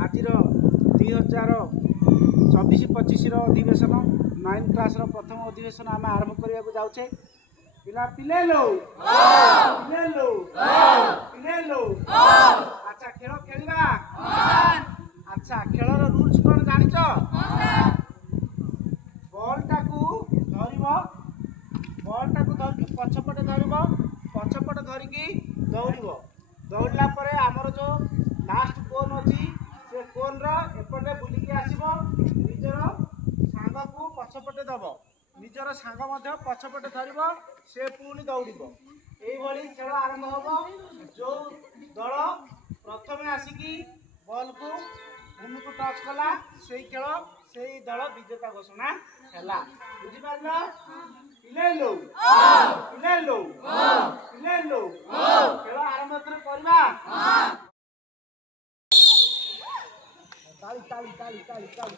आज 2024-25 अधिवेशन 9 क्लास प्रथम अधिवेशन आम आरंभ करने को जाऊे पिला पिले लो पिले लो पिले लो अच्छा खेल खेलवा अच्छा खेलर रूल्स कौन जानिच बॉल टाकू धरब बॉल टाकू धरिकी पछपटे धरब पछपटे धरिकी दौड़ दौड़ला परे आमर जो लास्ट कोन अच्छी से कोन एपटे बुलिकी आसब निजर सांग को पछपटे दब निजर सांग पछपटे धरब से पुणी दौड़ यही खेल आरंभ हम जो दल प्रथम आसिकी बॉल को भूमि को टच कला से खेल से दल विजेता घोषणा है बुझीपार पिले लो पिले लो पिले लो खेल आरंभ करवा ताली ताली ताली ताली ताली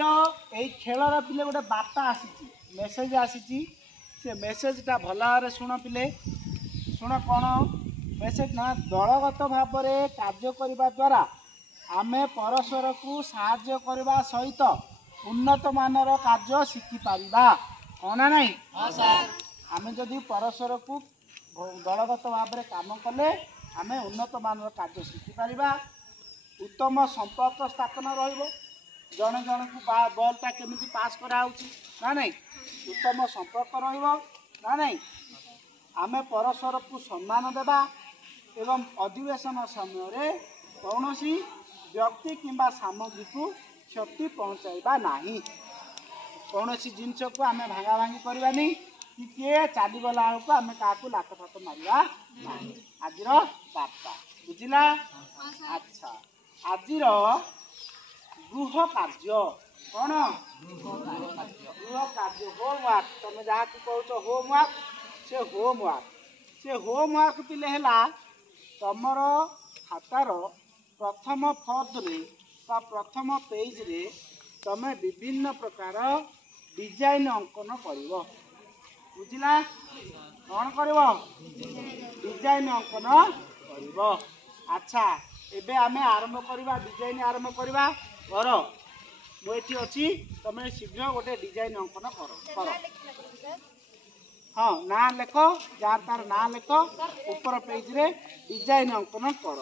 आज खेलर पिले गोटे बार्ता आसी मेसेज आसी से मेसेजटा भल भाव शुण पिले शुण कौन मेसेज ना दलगत भाव में कार्य करने द्वारा आमे परस्पर को साहाय्य करने सहित उन्नत मानर कार्य शिखिपर कौन ना आमे जदि परस्पर को दलगत भाव में काम कले आमे उन्नत मानर कार्य शिखिपर उत्तम संपर्क स्थापन रहिबो जन जन को बॉलटा केमिति पास कराउछि ना नहीं उत्तम संपर्क रहिबो ना नहीं आमे परस्पर को सम्मान देबा एवं अधिवेशन समय कौनसी व्यक्ति किंबा सामग्री को क्षति पहुँचाइबा नहीं कौनसी जिनस को आमे भांगा भांगी करबानी कि किए चलीगला को आमे काकू लात फात मारिबा आज बार्ता बुझिला। अच्छा आज गृह कार्य कौन गृह कार्य होमवर्क तुम जहाँ कौच होमवर्क से होमवर्क पिले है तुमर खातार प्रथम फर्दे प्रथम पेज रे तमे विभिन्न प्रकार डिजाइन अंकन कर बुझला कौन कर डिजाइन अंकन कर। अच्छा एबे आमे आरंभ करवा डिजाइन आरंभ करवा कर मुझे अच्छी तुम शीघ्र गोटे डिजाइन अंकन कर हाँ ना लेख जार तार ना लेख ऊपर पेज रे डिजाइन अंकन कर।